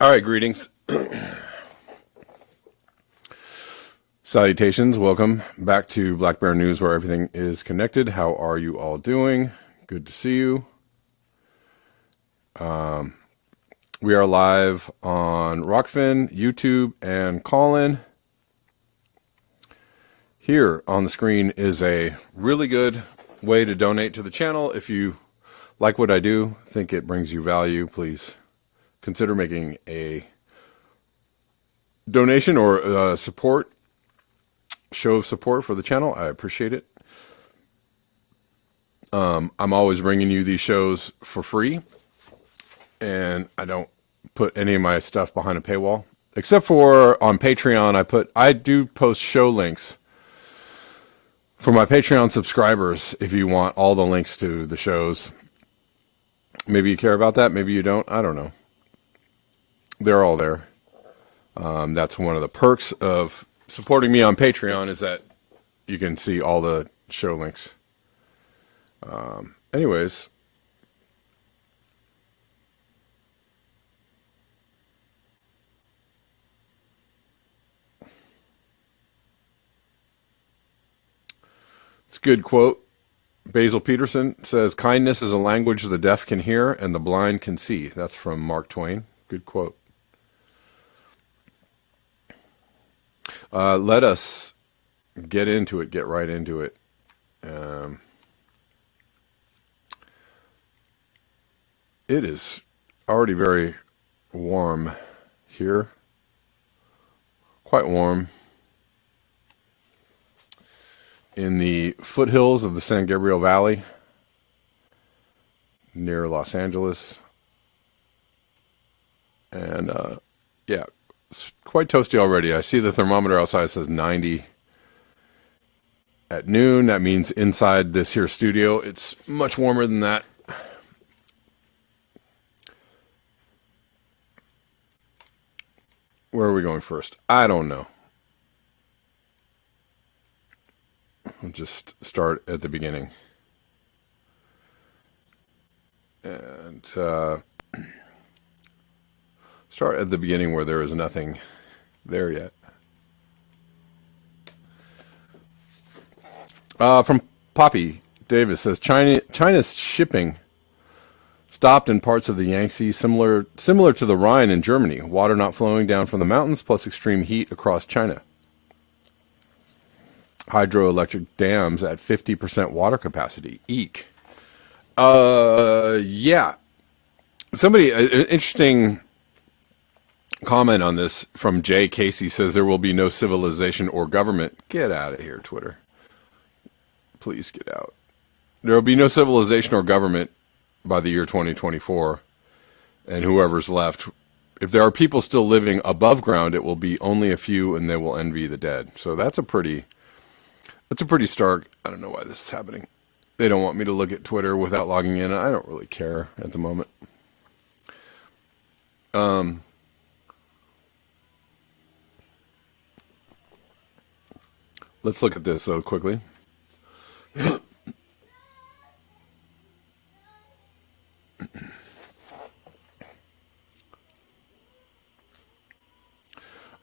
All right, greetings. Salutations. Welcome back to Black Bear News, where everything is connected. How are you all doing? Good to see you. We are live on Rockfin, YouTube, and Callin. Here on the screen is a really good way to donate to the channel. If you like what I do, think it brings you value, please consider making a donation or show of support for the channel. I appreciate it. I'm always bringing you these shows for free, and I don't put any of my stuff behind a paywall, except for on Patreon. I do post show links for my Patreon subscribers. If you want all the links to the shows, maybe you care about that, maybe you don't. I don't know. They're all there. That's one of the perks of supporting me on Patreon, is that you can see all the show links. Anyways, it's a good quote. Basil Peterson says, "Kindness is a language the deaf can hear and the blind can see." That's from Mark Twain. Good quote. Let us get into it, get right into it. It is already very warm here. Quite warm. In the foothills of the San Gabriel Valley near Los Angeles. And yeah, it's quite toasty already. I see the thermometer outside says 90 at noon. That means inside this here studio, it's much warmer than that. Where are we going first? I don't know. We'll just start at the beginning. And start at the beginning where there is nothing there yet. From Poppy Davis says, China's shipping stopped in parts of the Yangtze, similar to the Rhine in Germany. Water not flowing down from the mountains, plus extreme heat across China. Hydroelectric dams at 50% water capacity. Eek. Yeah. Somebody, an interesting comment on this from Jay Casey says, there will be no civilization or government. Get out of here, Twitter. Please get out. There will be no civilization or government by the year 2024. And whoever's left, if there are people still living above ground, it will be only a few, and they will envy the dead. So that's a pretty stark. I don't know why this is happening. They don't want me to look at Twitter without logging in. I don't really care at the moment. Let's look at this though quickly.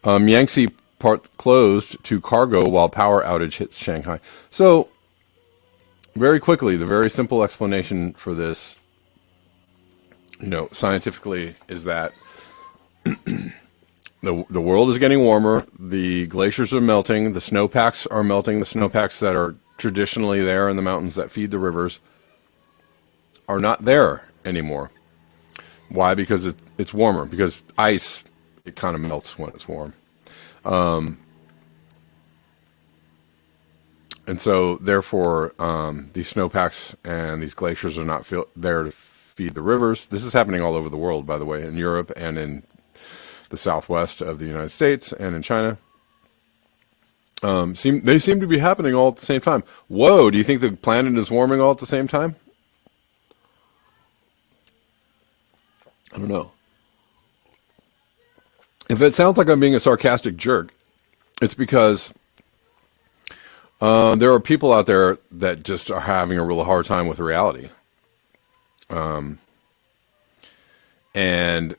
Yangtze part closed to cargo while power outage hits Shanghai. So, very quickly, the very simple explanation for this, scientifically, is that the world is getting warmer, the glaciers are melting, the snowpacks are melting, the snowpacks that are traditionally there in the mountains that feed the rivers are not there anymore. Why? Because it's warmer. Because ice, it kind of melts when it's warm. And so, therefore, these snowpacks and these glaciers are not there to feed the rivers. This is happening all over the world, by the way, in Europe and in the southwest of the United States and in China. They seem to be happening all at the same time. Whoa, do you think the planet is warming all at the same time? I don't know. If it sounds like I'm being a sarcastic jerk, it's because there are people out there that just are having a real hard time with reality. And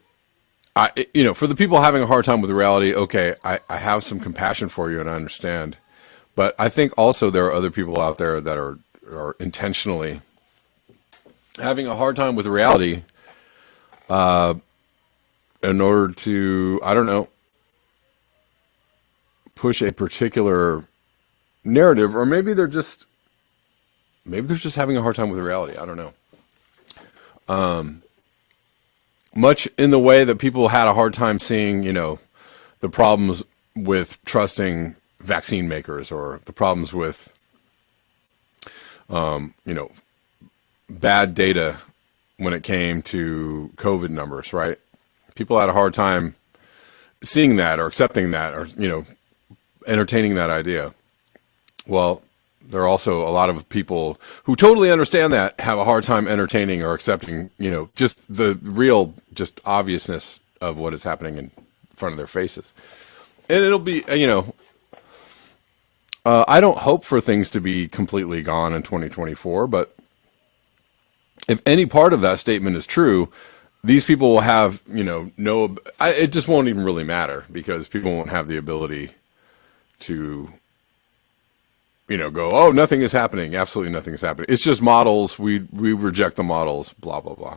For the people having a hard time with reality, okay, I have some compassion for you and I understand. But I think also there are other people out there that are intentionally having a hard time with reality in order to, I don't know, push a particular narrative, or maybe they're just having a hard time with reality. I don't know. Much in the way that people had a hard time seeing, the problems with trusting vaccine makers, or the problems with, bad data when it came to COVID numbers, right? People had a hard time seeing that or accepting that, or, entertaining that idea. Well, there are also a lot of people who totally understand that have a hard time entertaining or accepting, just the real, just obviousness of what is happening in front of their faces. And it'll be, I don't hope for things to be completely gone in 2024, but if any part of that statement is true, these people will have, it just won't even really matter, because people won't have the ability to, go, oh, nothing is happening. Absolutely nothing is happening. It's just models. We reject the models, blah, blah, blah.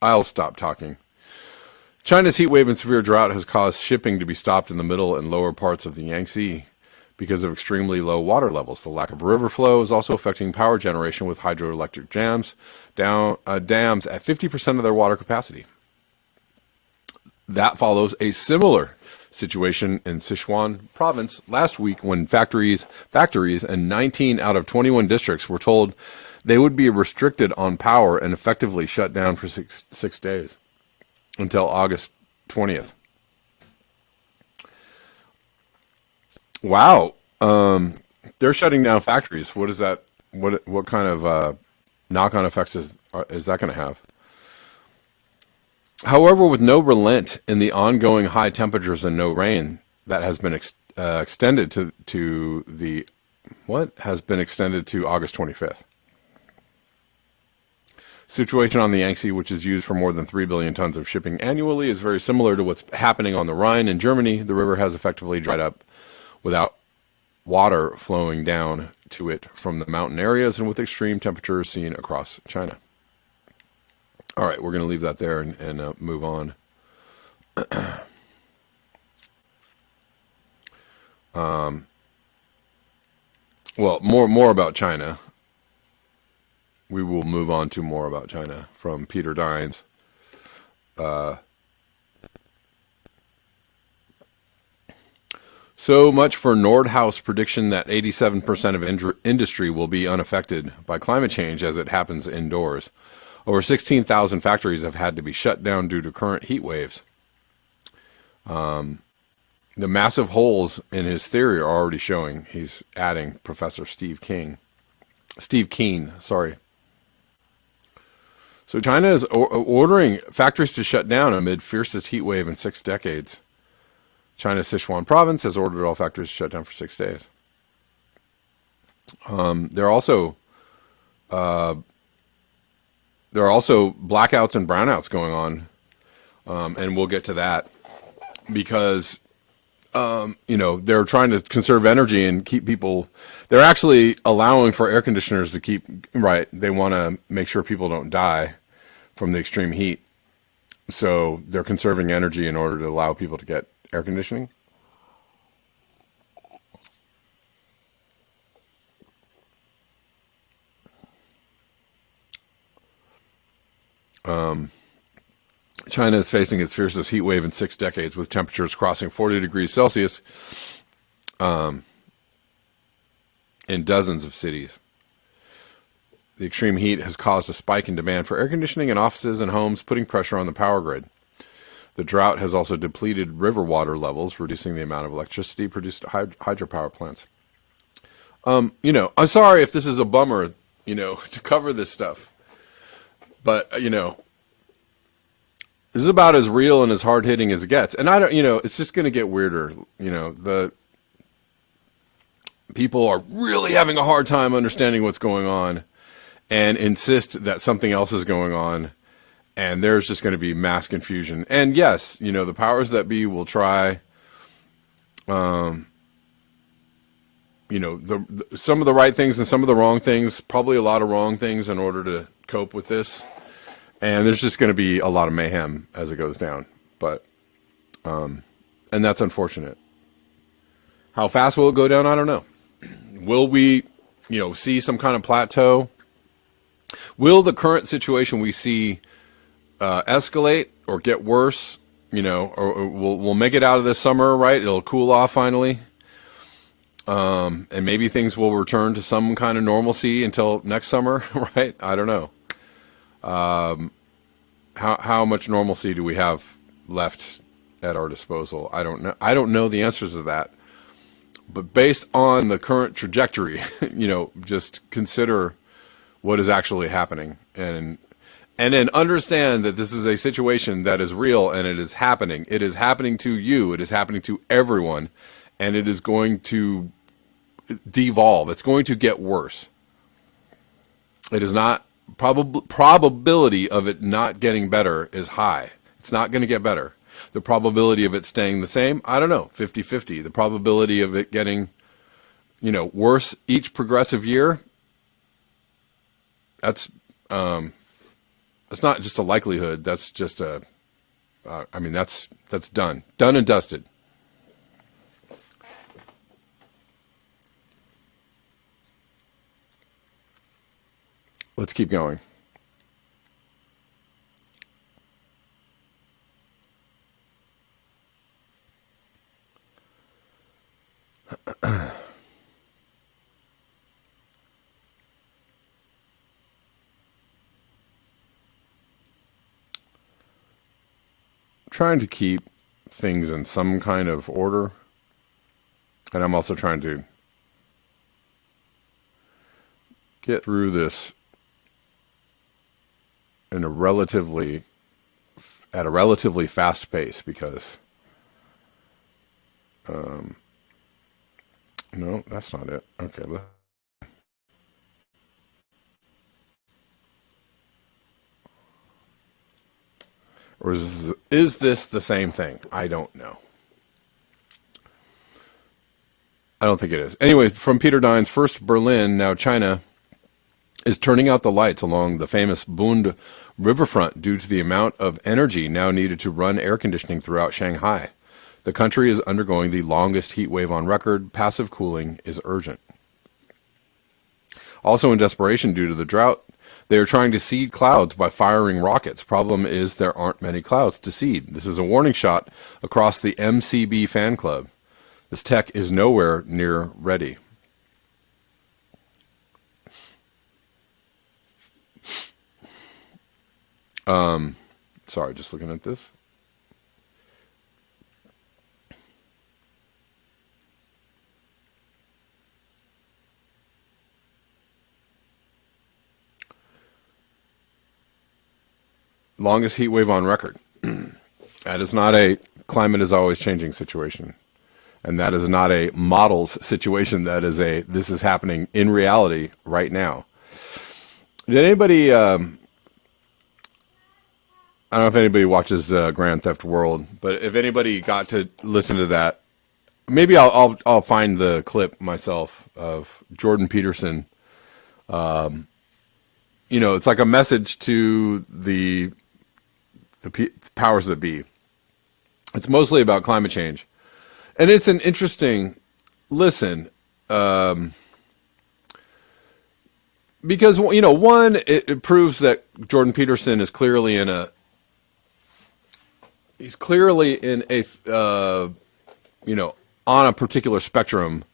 I'll stop talking. China's heat wave and severe drought has caused shipping to be stopped in the middle and lower parts of the Yangtze because of extremely low water levels. The lack of river flow is also affecting power generation, with hydroelectric dams at 50% of their water capacity. That follows a similar situation in Sichuan province last week, when factories in 19 out of 21 districts were told they would be restricted on power and effectively shut down for six days until August 20th. Wow. They're shutting down factories. What is that? What kind of knock-on effects is that going to have? However, with no relent in the ongoing high temperatures and no rain, that has been extended to August 25th. Situation on the Yangtze, which is used for more than 3 billion tons of shipping annually, is very similar to what's happening on the Rhine in Germany. The river has effectively dried up without water flowing down to it from the mountain areas, and with extreme temperatures seen across China. All right, we're going to leave that there and move on. Well, more about China. We will move on to more about China from Peter Dines. So much for Nordhaus' prediction that 87% of industry will be unaffected by climate change as it happens indoors. Over 16,000 factories have had to be shut down due to current heat waves. The massive holes in his theory are already showing. He's adding Professor Steve Keen, sorry. So China is ordering factories to shut down amid fiercest heat wave in 6 decades. China's Sichuan province has ordered all factories to shut down for 6 days. There are also blackouts and brownouts going on, and we'll get to that, because they're trying to conserve energy and keep people. They're actually allowing for air conditioners to keep right. They want to make sure people don't die from the extreme heat, so they're conserving energy in order to allow people to get air conditioning. China is facing its fiercest heat wave in 6 decades, with temperatures crossing 40 degrees Celsius in dozens of cities. The extreme heat has caused a spike in demand for air conditioning in offices and homes, putting pressure on the power grid. The drought has also depleted river water levels, reducing the amount of electricity produced at hydropower plants. I'm sorry if this is a bummer, to cover this stuff, but, this is about as real and as hard hitting as it gets. And I don't, it's just going to get weirder. The people are really having a hard time understanding what's going on and insist that something else is going on. and there's just going to be mass confusion. And yes, the powers that be will try, some of the right things and some of the wrong things, probably a lot of wrong things in order to cope with this. And there's just going to be a lot of mayhem as it goes down. But, and that's unfortunate. How fast will it go down? I don't know. Will we, see some kind of plateau? Will the current situation we see escalate or get worse? Or we'll make it out of this summer, right? It'll cool off finally. And maybe things will return to some kind of normalcy until next summer, right? I don't know. How much normalcy do we have left at our disposal? I don't know. I don't know the answers to that. But based on the current trajectory, just consider what is actually happening, and then understand that this is a situation that is real and it is happening. It is happening to you. It is happening to everyone, and it is going to devolve. It's going to get worse. It is not probability of it not getting better is high. It's not going to get better. The probability of it staying the same, I don't know, 50-50. The probability of it getting, worse each progressive year, that's not just a likelihood. That's just that's done and dusted. Let's keep going. Trying to keep things in some kind of order, and I'm also trying to get through this at a relatively fast pace, because no, that's not it. Okay, or is this the same thing? I don't know. I don't think it is. Anyway, from Peter Dines, first Berlin, now China, is turning out the lights along the famous Bund riverfront due to the amount of energy now needed to run air conditioning throughout Shanghai. The country is undergoing the longest heat wave on record. Passive cooling is urgent. Also in desperation due to the drought, they are trying to seed clouds by firing rockets. Problem is there aren't many clouds to seed. This is a warning shot across the MCB fan club. This tech is nowhere near ready. Sorry, just looking at this. Longest heat wave on record. That is not a climate is always changing situation. And that is not a models situation. That is this is happening in reality right now. Did anybody, I don't know if anybody watches Grand Theft World, but if anybody got to listen to that, maybe I'll find the clip myself of Jordan Peterson. It's like a message to the powers that be. It's mostly about climate change. And it's an interesting listen, because, one, it proves that Jordan Peterson is clearly in a, on a particular spectrum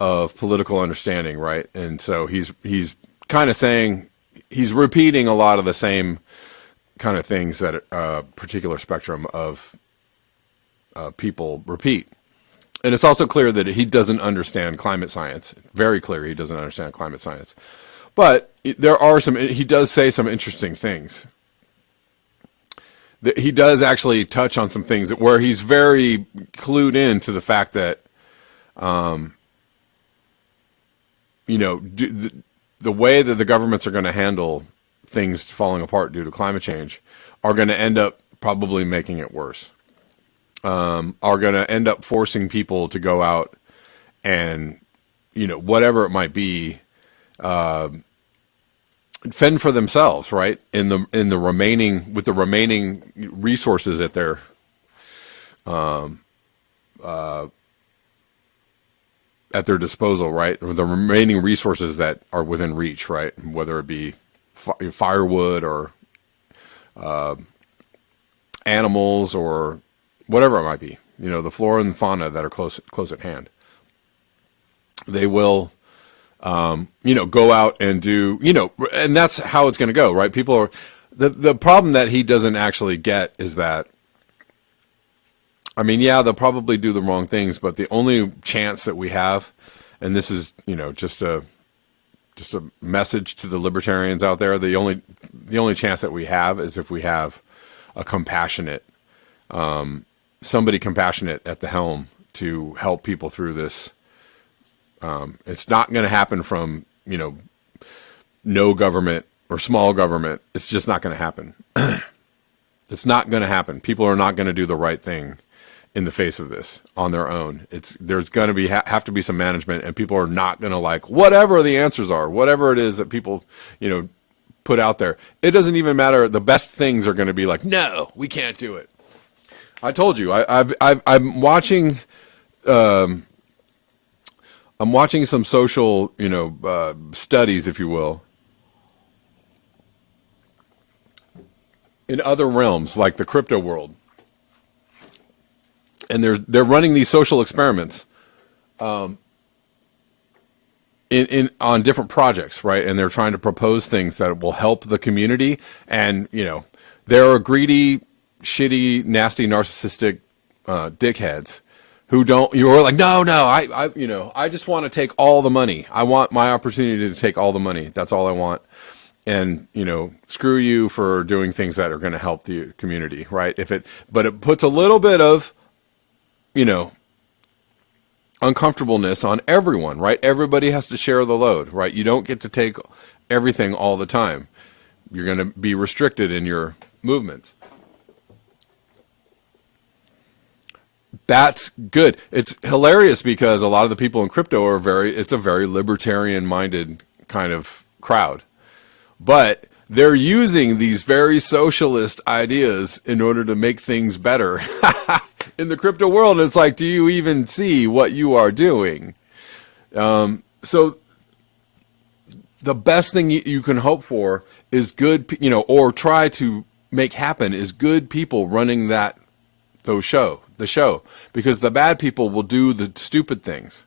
of political understanding, right? And so he's kind of saying, he's repeating a lot of the same kind of things that a particular spectrum of people repeat. And it's also clear that he doesn't understand climate science. Very clear he doesn't understand climate science. But he does say some interesting things. He does actually touch on some things where he's very clued in to the fact that, the way that the governments are going to handle things falling apart due to climate change are going to end up probably making it worse. Are going to end up forcing people to go out and, whatever it might be, fend for themselves, right? In the remaining, with the remaining resources at their disposal, right? Or the remaining resources that are within reach, right? Whether it be firewood or animals or whatever it might be, the flora and fauna that are close at hand. They will, go out and do, and that's how it's going to go, right? People are, the problem that he doesn't actually get is that, I mean, yeah, they'll probably do the wrong things, but the only chance that we have, and this is, just a message to the libertarians out there, the only chance that we have is if we have a compassionate, somebody compassionate at the helm to help people through this. It's not going to happen from, no government or small government. It's just not going to happen. It's not going to happen. People are not going to do the right thing in the face of this on their own. There's going to be have to be some management, and people are not going to like whatever the answers are, whatever it is that people, put out there. It doesn't even matter. The best things are going to be like, no, we can't do it. I told you, I'm watching, I'm watching some social, studies, if you will, in other realms like the crypto world, and they're running these social experiments, on different projects, right? And they're trying to propose things that will help the community, and there are greedy, shitty, nasty, narcissistic dickheads who you're like, no, I just want to take all the money. I want my opportunity to take all the money. That's all I want. And, screw you for doing things that are going to help the community, right? But it puts a little bit of, uncomfortableness on everyone, right? Everybody has to share the load, right? You don't get to take everything all the time. You're going to be restricted in your movements. That's good. It's hilarious because a lot of the people in crypto it's a very libertarian minded kind of crowd, but they're using these very socialist ideas in order to make things better in the crypto world. It's like, do you even see what you are doing? So the best thing you can hope for is good, or try to make happen, is good people running the show, because the bad people will do the stupid things.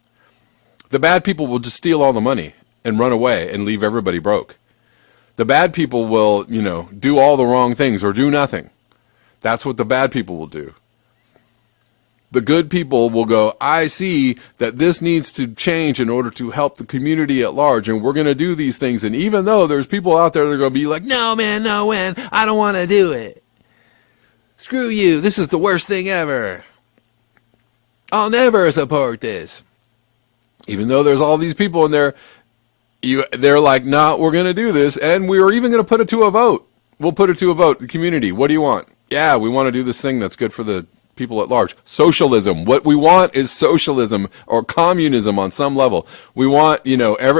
The bad people will just steal all the money and run away and leave everybody broke. The bad people will, do all the wrong things or do nothing. That's what the bad people will do. The good people will go, I see that this needs to change in order to help the community at large, and we're going to do these things. And even though there's people out there that are going to be like, no, man, no, man, I don't want to do it. Screw you. This is the worst thing ever. I'll never support this. Even though there's all these people in there, they're like, nah, we're going to do this. And we are even going to put it to a vote. We'll put it to a vote. The community, what do you want? Yeah, we want to do this thing that's good for the people at large. Socialism. What we want is socialism or communism on some level. We want,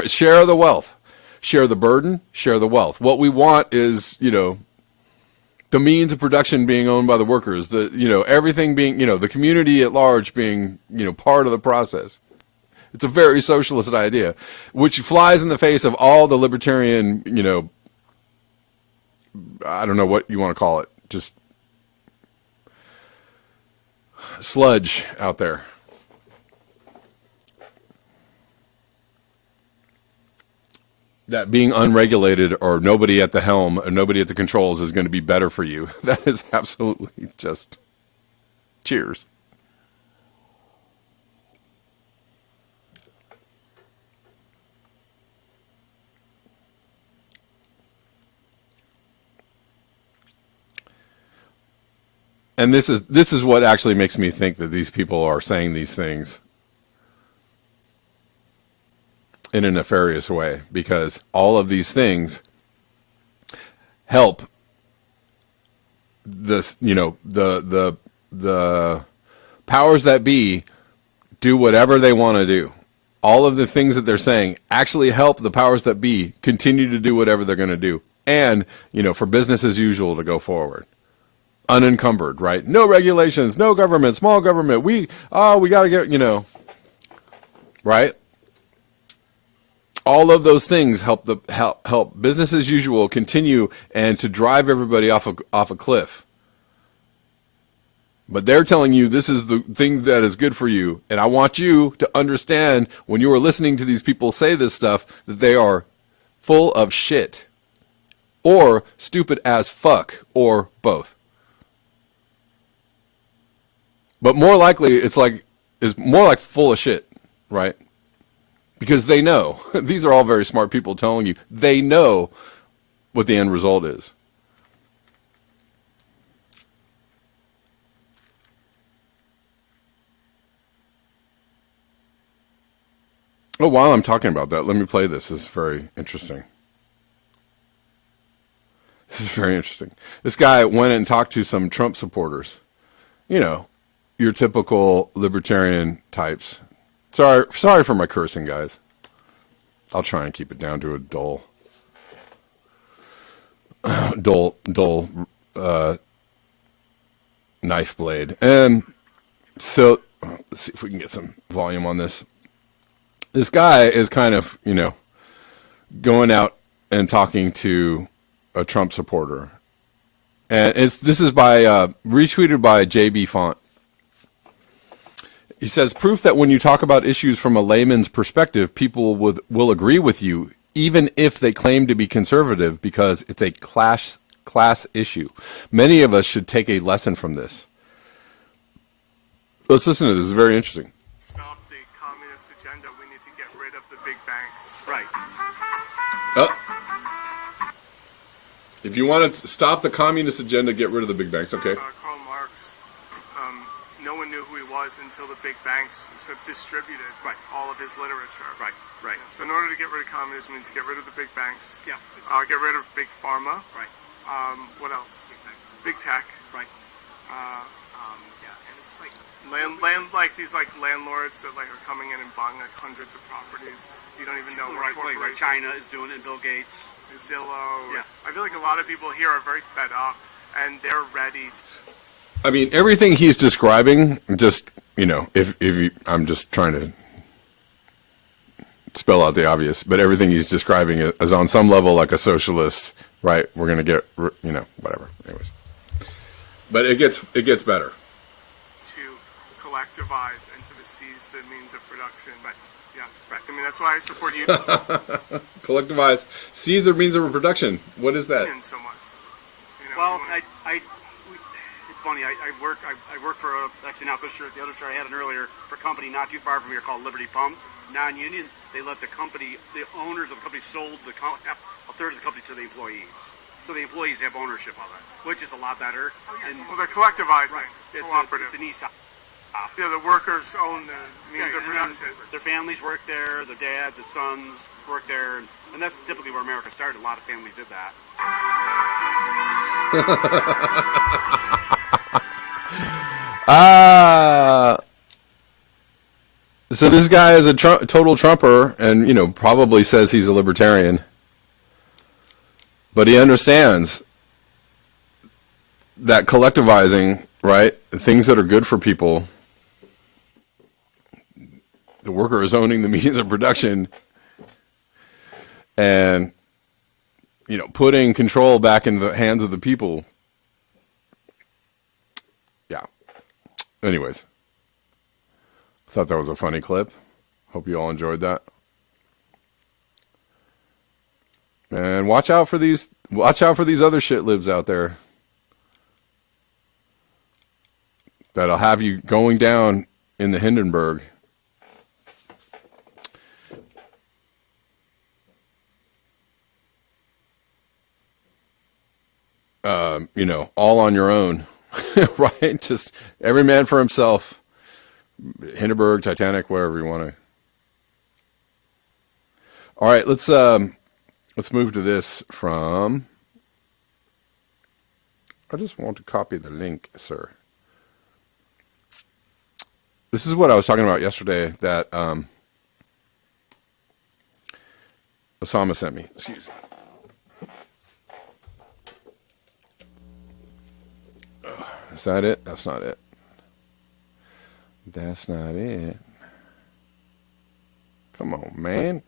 share the wealth, share the burden, share the wealth. What we want is, the means of production being owned by the workers, everything being, the community at large being, part of the process. It's a very socialist idea, which flies in the face of all the libertarian, I don't know what you want to call it, just sludge out there. That being unregulated or nobody at the helm or nobody at the controls is going to be better for you. That is absolutely just cheers. And this is what actually makes me think that these people are saying these things in a nefarious way, because all of these things help this, the powers that be do whatever they want to do. All of the things that they're saying actually help the powers that be continue to do whatever they're going to do. And, for business as usual to go forward. Unencumbered, right? No regulations, no government, small government. We got to get, right? All of those things help business as usual continue and to drive everybody off a cliff. But they're telling you this is the thing that is good for you. And I want you to understand when you are listening to these people say this stuff that they are full of shit or stupid as fuck or both. But more likely it's more like full of shit, right? Because they know. These are all very smart people telling you they know what the end result is. Oh, while I'm talking about that, let me play this. This is very interesting. This guy went and talked to some Trump supporters. Your typical libertarian types. Sorry for my cursing, guys. I'll try and keep it down to a dull knife blade. And so let's see if we can get some volume on this. This guy is kind of, going out and talking to a Trump supporter. And this is retweeted by JB Font. He says, proof that when you talk about issues from a layman's perspective, people will agree with you, even if they claim to be conservative, because it's a class issue. Many of us should take a lesson from this. Let's listen to this. It's very interesting. Stop the communist agenda. We need to get rid of the big banks. Right. If you want to stop the communist agenda, get rid of the big banks. Okay. Karl Marx, no one knew who he was until the big banks distributed all of his literature. Right. So in order to get rid of communism, we need to get rid of the big banks. Yeah. Get rid of big pharma. Right. What else? Big tech. Right. And it's like these landlords that are coming in and buying hundreds of properties. You don't even know what like China is doing it, Bill Gates. Zillow. Yeah. I feel like a lot of people here are very fed up and they're ready I mean, everything he's describing, just, I'm just trying to spell out the obvious, but everything he's describing is on some level like a socialist, right? We're going to get, whatever. Anyways. But it gets better. To collectivize and to seize the means of production. But yeah, right. I mean, that's why I support you. Collectivize, seize their means of production. What is that? So much. Well, it's funny. I work for actually not this shirt, the other shirt I had it earlier, for a company not too far from here called Liberty Pump, non-union. They let the owners of the company sold a third of the company to the employees. So the employees have ownership of it, which is a lot better. Well, they're collectivizing. Right. It's cooperative. It's an ESOP. Yeah, the workers own the means of production. Their families work there, their dad, the sons work there, and that's typically where America started. A lot of families did that. So this guy is a total Trumper and, probably says he's a libertarian. But he understands that collectivizing, right, things that are good for people, the worker is owning the means of production and, putting control back in the hands of the people. Yeah. Anyways, I thought that was a funny clip. Hope you all enjoyed that. And watch out for these other shit libs out there that'll have you going down in the Hindenburg. All on your own, right? Just every man for himself. Hindenburg, Titanic, wherever you want to. All right, let's move to this from I just want to copy the link, sir. This is what I was talking about yesterday that Osama sent me. Excuse me. Is that it? That's not it. That's not it. Come on, man.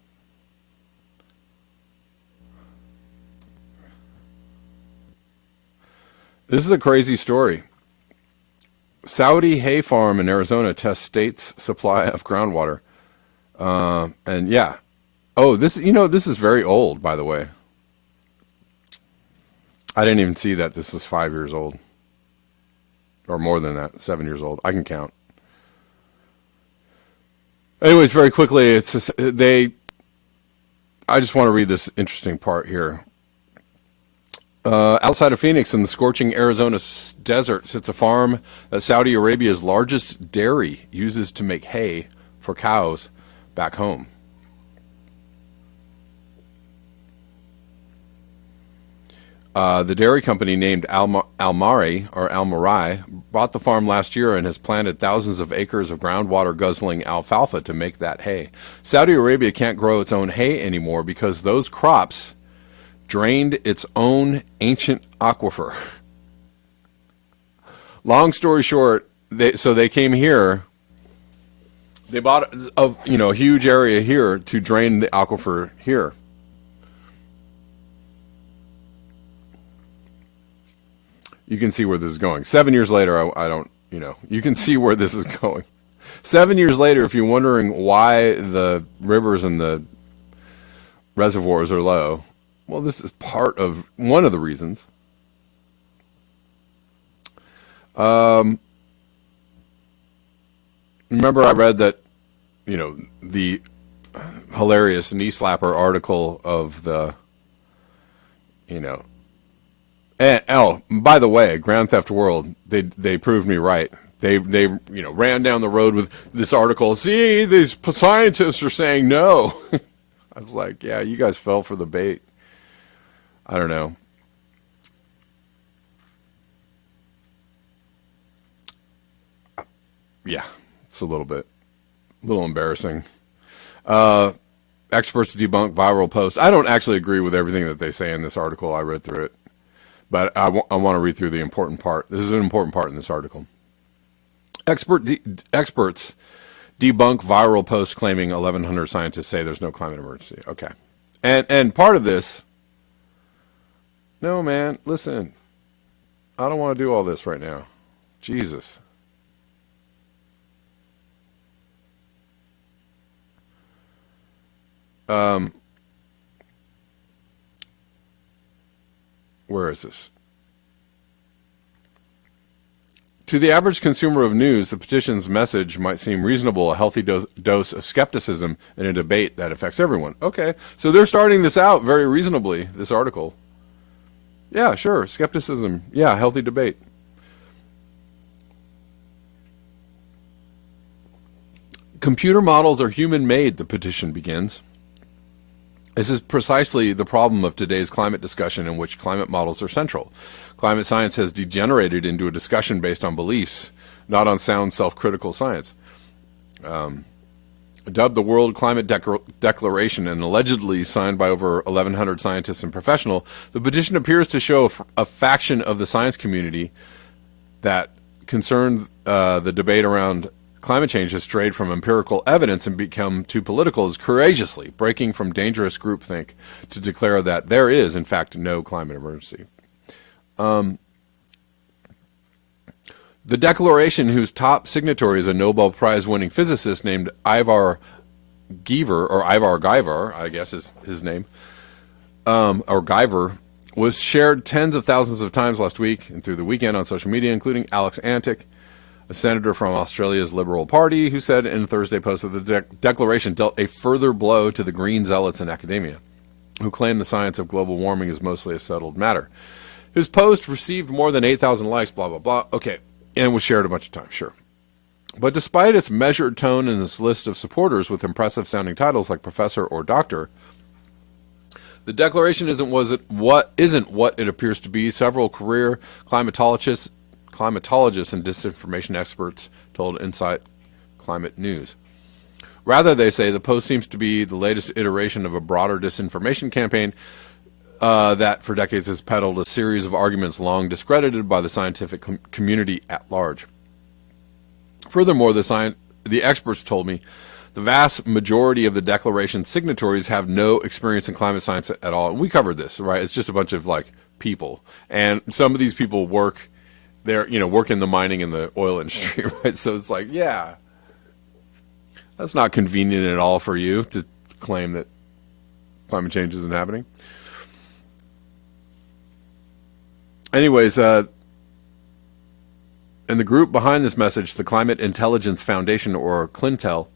This is a crazy story. Saudi hay farm in Arizona tests state's supply of groundwater. And yeah. Oh, this is very old, by the way. I didn't even see that this is 5 years old. Or more than that, 7 years old. I can count. Anyways, very quickly, I just want to read this interesting part here. Outside of Phoenix in the scorching Arizona desert sits a farm that Saudi Arabia's largest dairy uses to make hay for cows back home. The dairy company named Al-Marai bought the farm last year and has planted thousands of acres of groundwater guzzling alfalfa to make that hay. Saudi Arabia can't grow its own hay anymore because those crops drained its own ancient aquifer. Long story short, they came here. They bought a huge area here to drain the aquifer here. You can see where this is going. 7 years later, I don't, you can see where this is going. 7 years later, if you're wondering why the rivers and the reservoirs are low, well, this is one of the reasons. Remember I read that, the hilarious knee slapper article of the, and, by the way, Grand Theft World, they proved me right. They ran down the road with this article. See, these scientists are saying no. I was like, yeah, you guys fell for the bait. I don't know. Yeah, it's a little embarrassing. Experts debunk viral post. I don't actually agree with everything that they say in this article. I read through it. But I want to read through the important part. This is an important part in this article. Experts debunk viral posts claiming 1,100 scientists say there's no climate emergency. Okay. And part of this, no, man, listen, I don't want to do all this right now. Jesus. Where is this? To the average consumer of news, the petition's message might seem reasonable, a healthy dose of skepticism in a debate that affects everyone. Okay, so they're starting this out very reasonably, this article. Yeah, sure, skepticism. Yeah, healthy debate. Computer models are human-made, the petition begins. This is precisely the problem of today's climate discussion in which climate models are central. Climate science has degenerated into a discussion based on beliefs, not on sound self-critical science. Dubbed the World Climate Declaration and allegedly signed by over 1,100 scientists and professionals, the petition appears to show a faction of the science community that concerned the debate around climate change has strayed from empirical evidence and become too political is courageously breaking from dangerous groupthink to declare that there is, in fact, no climate emergency. The declaration, whose top signatory is a Nobel Prize-winning physicist named Ivar Giver, I guess is his name, or Giver, was shared tens of thousands of times last week and through the weekend on social media, including Alex Antic, a senator from Australia's Liberal Party, who said in a Thursday post that the declaration dealt a further blow to the green zealots in academia, who claim the science of global warming is mostly a settled matter. His post received more than 8,000 likes, blah, blah, blah. Okay, and was shared a bunch of times, sure. But despite its measured tone and its list of supporters with impressive-sounding titles like professor or doctor, The declaration isn't what it appears to be. Several career climatologists and disinformation experts told Insight Climate News. Rather, they say the post seems to be the latest iteration of a broader disinformation campaign that for decades has peddled a series of arguments long discredited by the scientific community at large. Furthermore, the experts told me the vast majority of the declaration signatories have no experience in climate science at all. And we covered this, right? It's just a bunch of like people. And some of these people work in the mining and the oil industry, right? So it's like, yeah, that's not convenient at all for you to claim that climate change isn't happening. Anyways, and the group behind this message, the Climate Intelligence Foundation, or CLINTEL,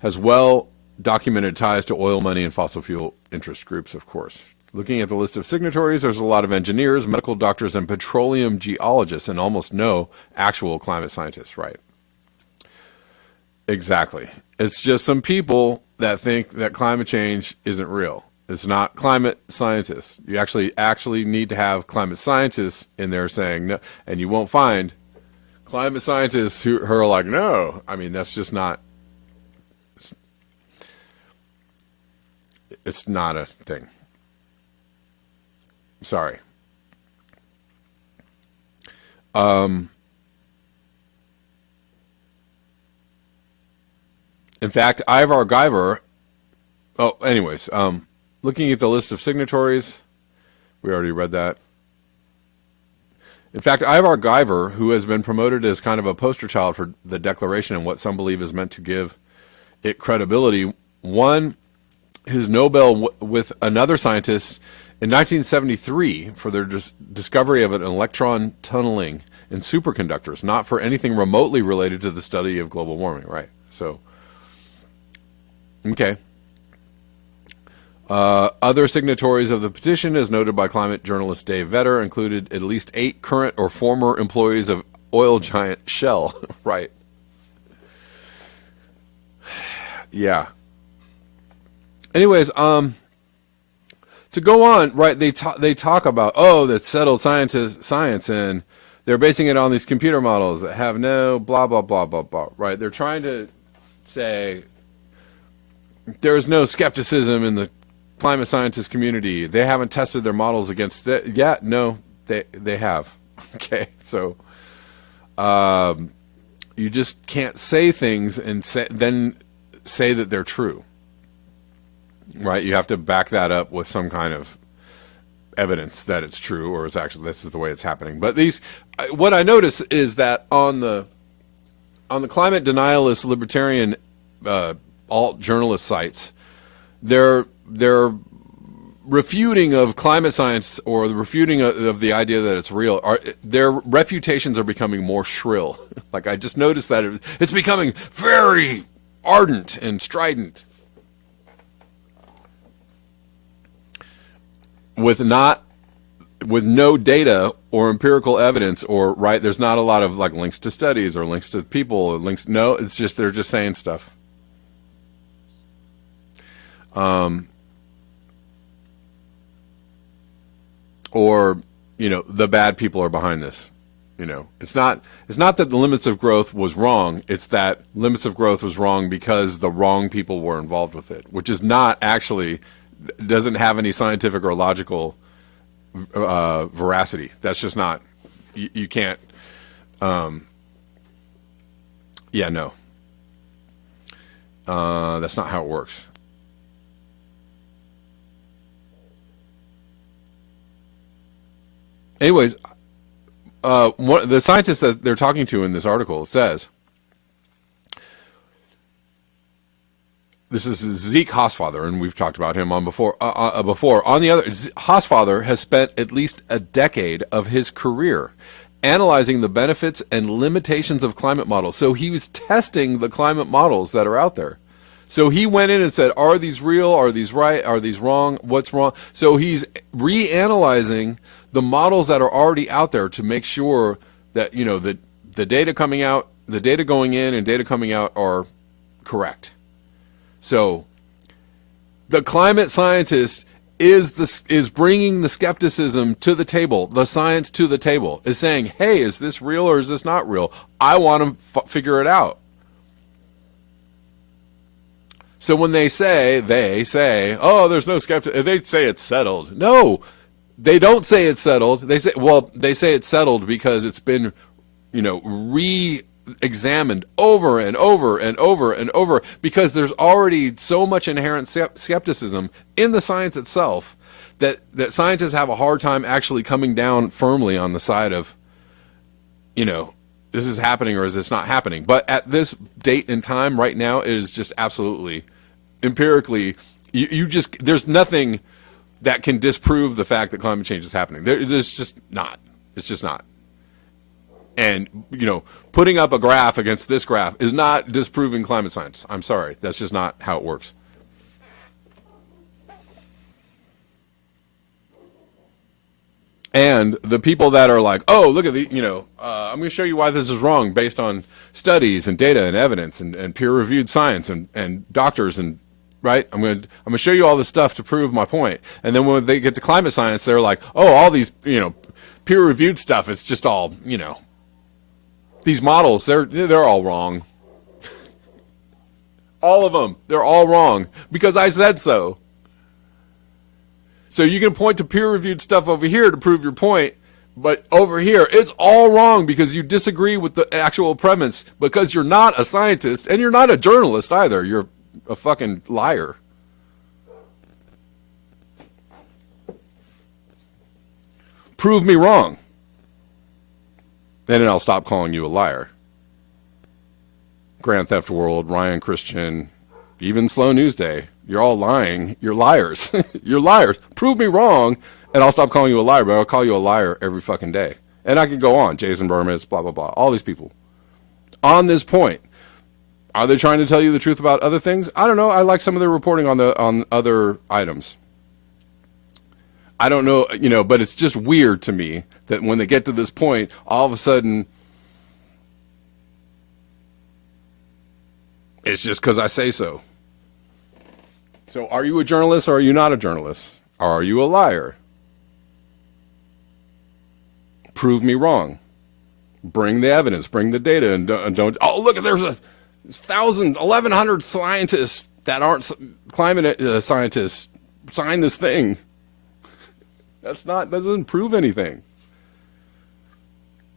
has well-documented ties to oil money and fossil fuel interest groups, of course. Looking at the list of signatories, there's a lot of engineers, medical doctors, and petroleum geologists, and almost no actual climate scientists, right? Exactly. It's just some people that think that climate change isn't real. It's not climate scientists. You actually need to have climate scientists in there saying no, and you won't find climate scientists who are like, no. I mean, that's just not. It's not a thing. Sorry. In fact, Ivar Guyver. Oh, anyways, looking at the list of signatories, we already read that. In fact, Ivar Guyver, who has been promoted as kind of a poster child for the Declaration and what some believe is meant to give it credibility, won his Nobel with another scientist in 1973 for their discovery of an electron tunneling in superconductors, not for anything remotely related to the study of global warming, right? So, okay. Other signatories of the petition, as noted by climate journalist Dave Vedder, included at least 8 current or former employees of oil giant Shell, right? Yeah. Anyways, to go on, right? They talk about that's settled science, and they're basing it on these computer models that have no blah blah blah blah blah. Right? They're trying to say there is no skepticism in the climate scientist community. They haven't tested their models against that. Yeah, no, they have. Okay, so you just can't say things and then say that they're true. Right, you have to back that up with some kind of evidence that it's true, or it's actually this is the way it's happening. But what I notice is that on the climate denialist libertarian alt journalist sites, they're refuting of climate science or the refuting of the idea that it's real. Their refutations are becoming more shrill. Like I just noticed that it's becoming very ardent and strident. With no data or empirical evidence, or right, there's not a lot of like links to studies or links to people or links. No, it's just they're just saying stuff. Or the bad people are behind this. It's not that the limits of growth was wrong. It's that limits of growth was wrong because the wrong people were involved with it, which is not actually. Doesn't have any scientific or logical veracity. That's just not. You can't. Yeah, no. That's not how it works. Anyways, the scientist that they're talking to in this article says. This is Zeke Hosfather, and we've talked about him on before. On the other, Hosfather has spent at least a decade of his career analyzing the benefits and limitations of climate models. So he was testing the climate models that are out there. So he went in and said, are these real? Are these right? Are these wrong? What's wrong? So he's reanalyzing the models that are already out there to make sure that, the data coming out, the data going in and data coming out are correct. So The climate scientist is bringing the skepticism to the table, the science to the table, is saying, hey, is this real or is this not real? I want to figure it out. So when they say, oh, there's no skepticism, they say it's settled. No, they don't say it's settled. They say it's settled because it's been, re-examined over and over and over and over, because there's already so much inherent skepticism in the science itself that scientists have a hard time actually coming down firmly on the side of, this is happening or is this not happening. But at this date and time right now, it is just absolutely empirically, there's nothing that can disprove the fact that climate change is happening. There's just not. It's just not. And, putting up a graph against this graph is not disproving climate science. I'm sorry. That's just not how it works. And the people that are like, oh, look at the, I'm going to show you why this is wrong based on studies and data and evidence and peer-reviewed science and doctors and, right? I'm going to show you all this stuff to prove my point. And then when they get to climate science, they're like, oh, all these, peer-reviewed stuff, it's just all, these models, they're all wrong. All of them, they're all wrong because I said so. So you can point to peer-reviewed stuff over here to prove your point, but over here, it's all wrong because you disagree with the actual premise, because you're not a scientist and you're not a journalist either. You're a fucking liar. Prove me wrong. Then I'll stop calling you a liar. Grand Theft World, Ryan Christian, even Slow News Day. You're all lying. You're liars. You're liars. Prove me wrong, and I'll stop calling you a liar, but I'll call you a liar every fucking day. And I can go on. Jason Burmis, blah, blah, blah. All these people. On this point, are they trying to tell you the truth about other things? I don't know. I like some of their reporting on other items. I don't know, but it's just weird to me that when they get to this point, all of a sudden, it's just because I say so. So are you a journalist or are you not a journalist? Are you a liar? Prove me wrong. Bring the evidence, bring the data, and don't oh, look, there's 1,100 scientists that aren't climate scientists sign this thing. That doesn't prove anything.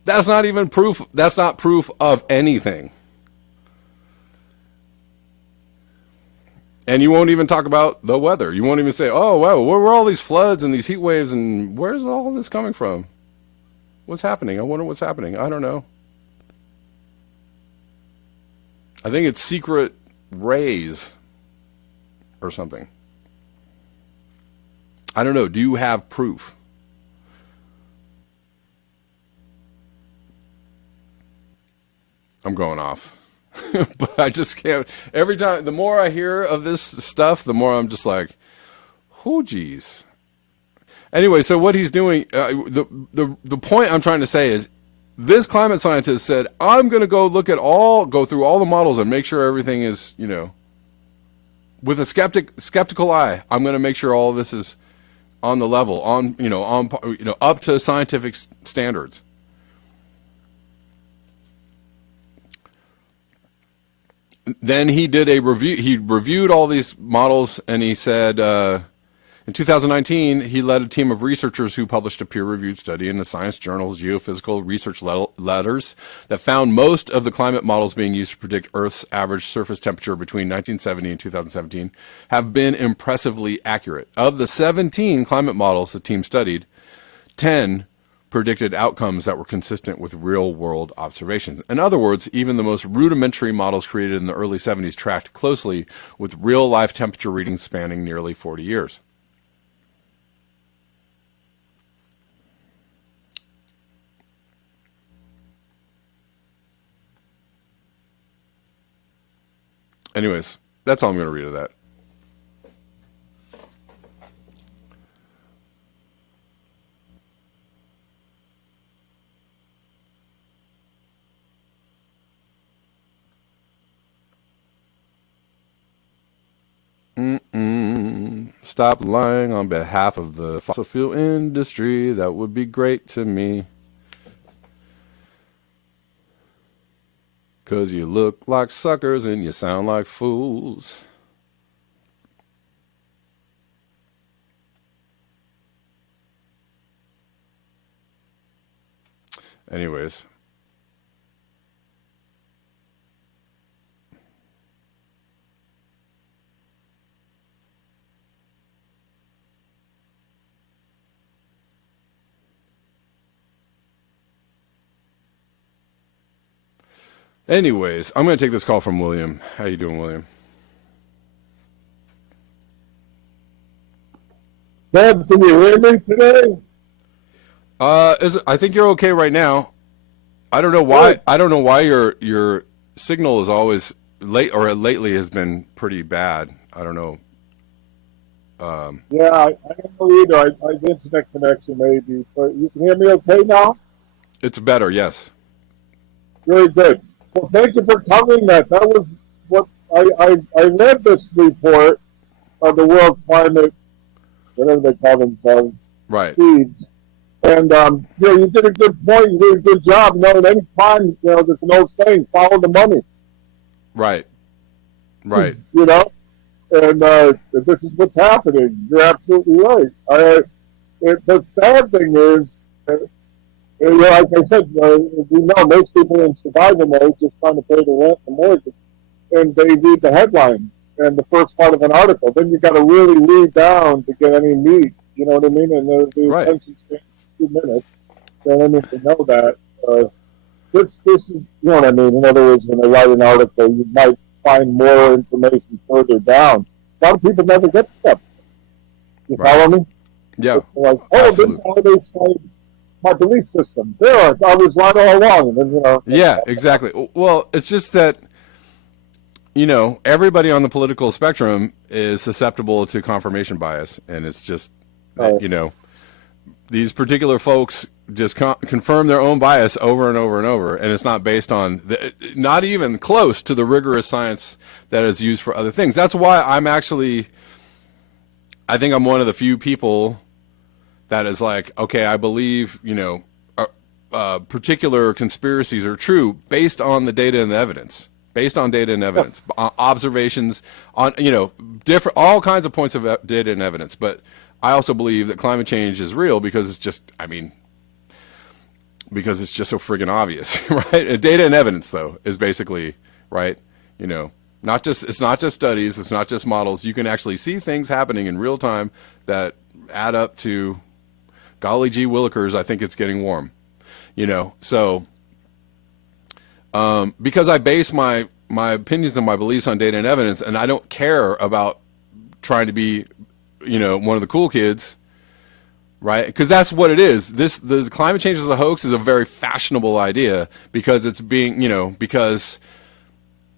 That's not even proof. That's not proof of anything. And you won't even talk about the weather. You won't even say, oh, wow, where were all these floods and these heat waves and where's all this coming from? What's happening? I wonder what's happening. I don't know. I think it's secret rays or something. I don't know. Do you have proof? I'm going off. But I just can't. Every time, the more I hear of this stuff, the more I'm just like, oh, geez. Anyway, so what he's doing, the point I'm trying to say is, this climate scientist said, I'm going to go go through all the models and make sure everything is, with a skeptical eye. I'm going to make sure all of this is on the level, up to scientific standards. Then he did a review. He reviewed all these models, and he said, in 2019, he led a team of researchers who published a peer-reviewed study in the science journal's Geophysical Research Letters that found most of the climate models being used to predict Earth's average surface temperature between 1970 and 2017 have been impressively accurate. Of the 17 climate models the team studied, 10 predicted outcomes that were consistent with real-world observations. In other words, even the most rudimentary models created in the early 70s tracked closely with real-life temperature readings spanning nearly 40 years. Anyways, that's all I'm going to read of that. Stop lying on behalf of the fossil fuel industry. That would be great to me. 'Cause you look like suckers and you sound like fools. Anyways. Anyways, I'm going to take this call from William. How you doing, William? Dad, can you hear me today? I think you're okay right now. I don't know why. I don't know why your signal is always late or lately has been pretty bad. I don't know. Yeah, I don't know either. The internet connection maybe, but you can hear me okay now? It's better, yes. Very good. Well, thank you for covering that. That was what I read this report of the World Climate, whatever they call themselves, Right. feeds. And, you did a good point. You did a good job. At any time, there's an old saying, follow the money. Right. Right. And this is what's happening. You're absolutely right. The sad thing is, like I said, we know most people in survival mode just trying to pay the rent and mortgage, and they read the headlines and the first part of an article. Then you got to really read down to get any meat. You know what I mean? And the Right. attention span is 2 minutes. So I need to know that. This is, you know what I mean? In other words, when they write an article, you might find more information further down. A lot of people never get to that. You Right. follow me? Yeah. They're like, Absolutely. this is how they started my belief system. There, I was right all along. And then, Yeah, exactly. Well, it's just that, everybody on the political spectrum is susceptible to confirmation bias. And it's just, that, these particular folks just confirm their own bias over and over and over. And it's not based on, not even close to the rigorous science that is used for other things. That's why I think I'm one of the few people that is like, okay, I believe, particular conspiracies are true based on the data and the evidence, observations on, different, all kinds of points of data and evidence. But I also believe that climate change is real because it's just so friggin' obvious, right? And data and evidence, though, is basically, right, it's not just studies, it's not just models. You can actually see things happening in real time that add up to, golly gee willikers, I think it's getting warm. So because I base my opinions and my beliefs on data and evidence, and I don't care about trying to be, one of the cool kids, right? Because that's what it is. The climate change as a hoax is a very fashionable idea because it's being,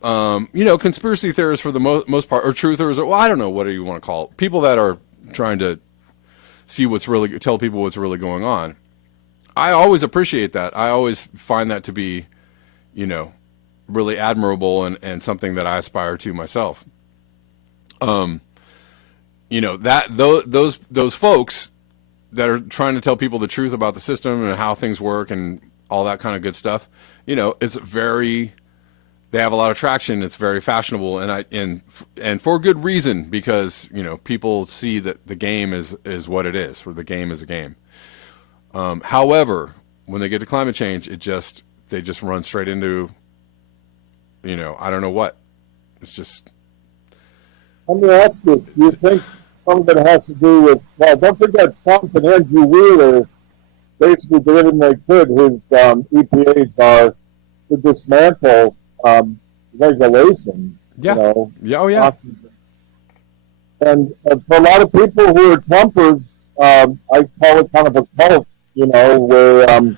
conspiracy theorists for the most part, or truthers, or, well, I don't know, what do you want to call it? People that are trying to tell people what's really going on. I always appreciate that. I always find that to be, really admirable and something that I aspire to myself. Those folks that are trying to tell people the truth about the system and how things work and all that kind of good stuff, they have a lot of traction. It's very fashionable, and for good reason, because people see that the game is what it is, or the game is a game. However, when they get to climate change, they just run straight into, I don't know what. It's just. Let me ask you, do you think some of it has to do with, well, don't forget Trump and Andrew Wheeler basically did everything they could. His EPAs are to dismantle regulations. Yeah. Oh, yeah. Oxygen. And for a lot of people who are Trumpers, I call it kind of a cult, where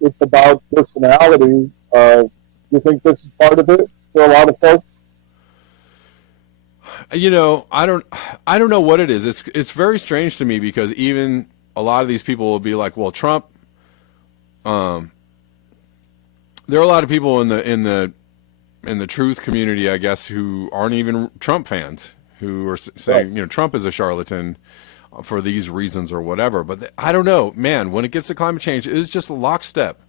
it's about personality. Do you think this is part of it for a lot of folks? I don't know what it is. It's very strange to me because even a lot of these people will be like, well, Trump. There are a lot of people in the truth community, I guess, who aren't even Trump fans, who are saying, Trump is a charlatan for these reasons or whatever. But I don't know, man, when it gets to climate change, it is just lockstep.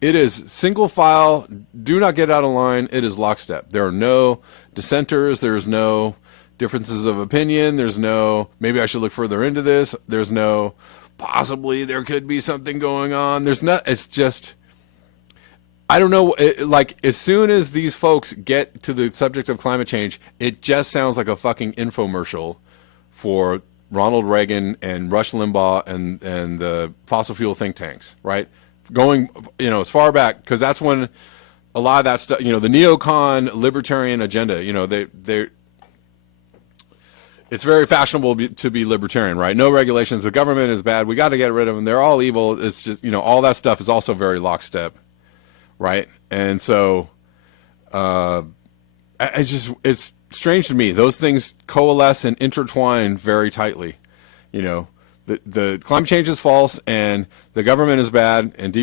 It is single file, do not get out of line. It is lockstep. There are no dissenters. There's no differences of opinion. There's no, maybe I should look further into this. There's no, possibly there could be something going on. There's not, it's just, I don't know. Like, as soon as these folks get to the subject of climate change, it just sounds like a fucking infomercial for Ronald Reagan and Rush Limbaugh and the fossil fuel think tanks, right? Going, as far back, because that's when a lot of that stuff, the neocon libertarian agenda, it's very fashionable to be libertarian, right? No regulations. The government is bad. We got to get rid of them. They're all evil. It's just, all that stuff is also very lockstep, right? And so, it's strange to me. Those things coalesce and intertwine very tightly. The climate change is false, and the government is bad, and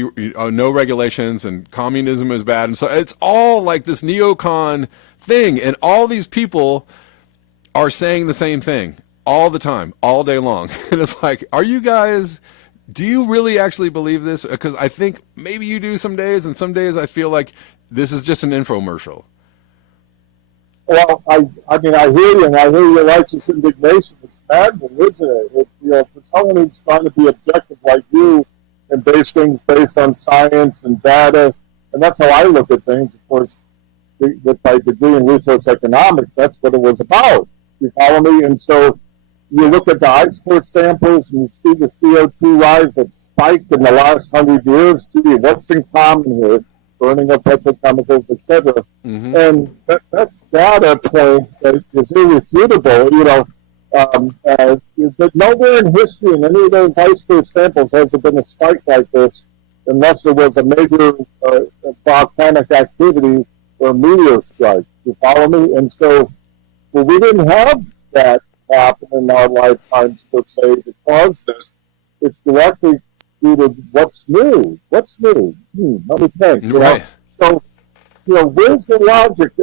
no regulations, and communism is bad, and so it's all like this neocon thing, and all these people are saying the same thing all the time, all day long, and it's like, are you guys? Do you really actually believe this? Because I think maybe you do some days, and some days I feel like this is just an infomercial. Well, I mean, I hear you, and I hear your righteous indignation. It's maddening, isn't it? For someone who's trying to be objective like you and base things based on science and data, and that's how I look at things. Of course, with my degree in resource economics, that's what it was about. You follow me? And so you look at the ice core samples and you see the CO2 rise that spiked in the last 100 years. Gee, what's in common here? Burning of petrochemicals, etc. Mm-hmm. And that's data point that is irrefutable. But nowhere in history in any of those ice core samples has there been a spike like this, unless there was a major volcanic activity or meteor strike. You follow me? And so, we didn't have that happen in our lifetimes, per se, to cause this. It's directly due to what's new. What's new? Let me think. Right. So, where's the logic?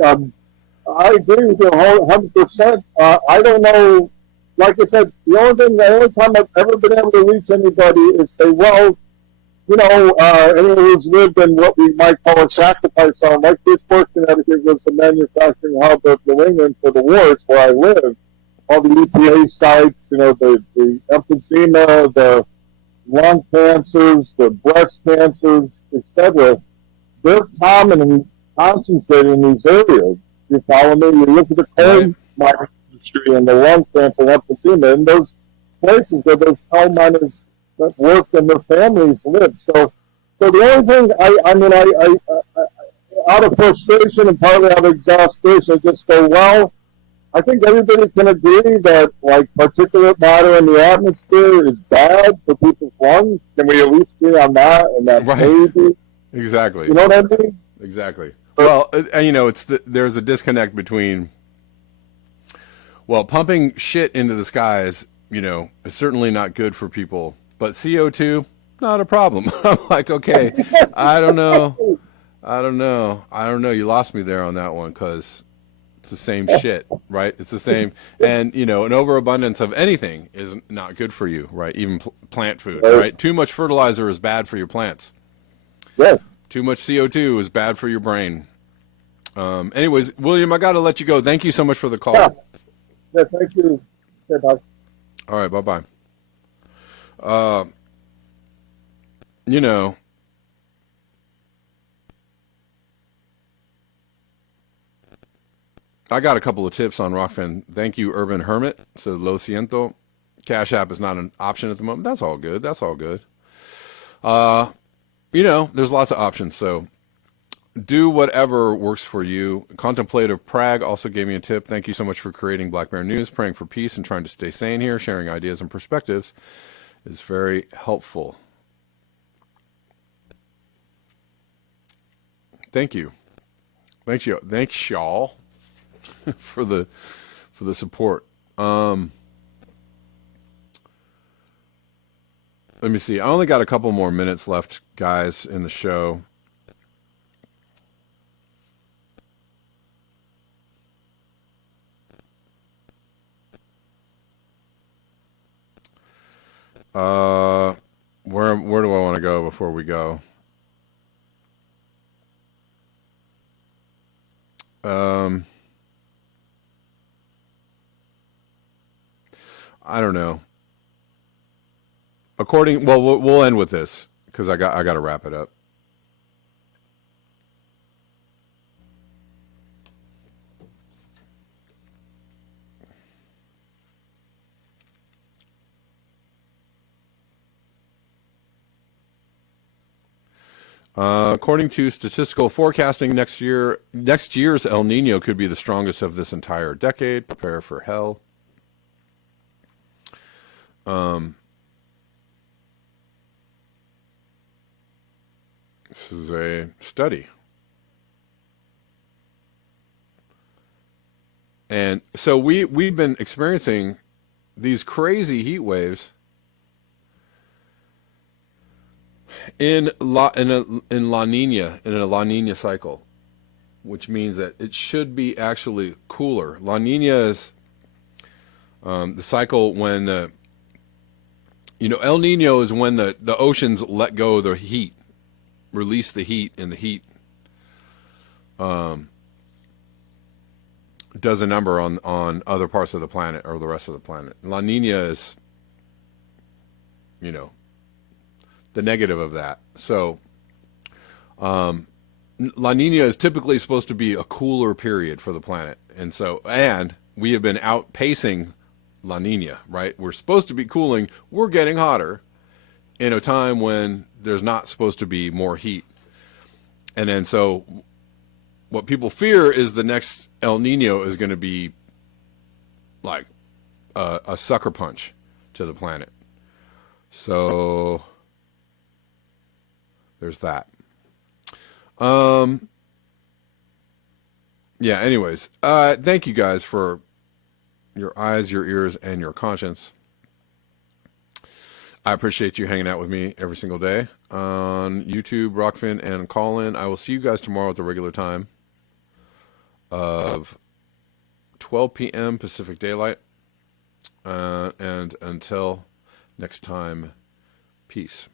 I agree with you 100%. I don't know. Like I said, the only time I've ever been able to reach anybody is say, well, anyone who's lived in what we might call a sacrifice zone, like Pittsburgh, Connecticut was the manufacturing hub of New England for the wars where I live. All the EPA sites, the emphysema, the lung cancers, the breast cancers, etc. They're common and concentrated in these areas. You follow me? You look at the coal mining industry and the lung cancer and emphysema, and those places where those coal miners that work and their families live. So the only thing I out of frustration and partly out of exasperation, I just go, well, I think everybody can agree that like particulate matter in the atmosphere is bad for people's lungs. Can we at least agree on that? And that maybe exactly. You know what I mean? Exactly. Well, there's a disconnect between pumping shit into the skies, is certainly not good for people, but CO2 not a problem. I'm like, okay, I don't know. You lost me there on that one because it's the same shit, right? It's the same. And, an overabundance of anything is not good for you, right? Even plant food, right? Too much fertilizer is bad for your plants. Yes. Too much CO2 is bad for your brain. Anyways, William, I got to let you go. Thank you so much for the call. Yeah, thank you. Okay, bye. All right, bye-bye. I got a couple of tips on Rockfin. Thank you, Urban Hermit. Says Lo siento. Cash App is not an option at the moment. That's all good. There's lots of options, so do whatever works for you. Contemplative Prague also gave me a tip. Thank you so much for creating Black Bear News, praying for peace and trying to stay sane here. Sharing ideas and perspectives is very helpful. Thank you. Thanks y'all for the support. Let me see. I only got a couple more minutes left, guys, in the show. Where do I want to go before we go? I don't know. We'll end with this because I got to wrap it up. According to statistical forecasting, next year's El Nino could be the strongest of this entire decade. Prepare for hell. This is a study. And so we've been experiencing these crazy heat waves in La Nina cycle, which means that it should be actually cooler. La Nina is the cycle when El Nino is when the oceans let go of the heat, release the heat, and the heat does a number on other parts of the planet or the rest of the planet. La Nina is, the negative of that. So La Nina is typically supposed to be a cooler period for the planet. And we have been outpacing La Nina, right? We're supposed to be cooling. We're getting hotter in a time when there's not supposed to be more heat. And then so what people fear is the next El Nino is going to be like a sucker punch to the planet. So there's that. Yeah, anyways, thank you guys for your eyes, your ears, and your conscience. I appreciate you hanging out with me every single day on YouTube, Rockfin, and Callin. I will see you guys tomorrow at the regular time of 12 p.m. Pacific Daylight. And until next time, peace.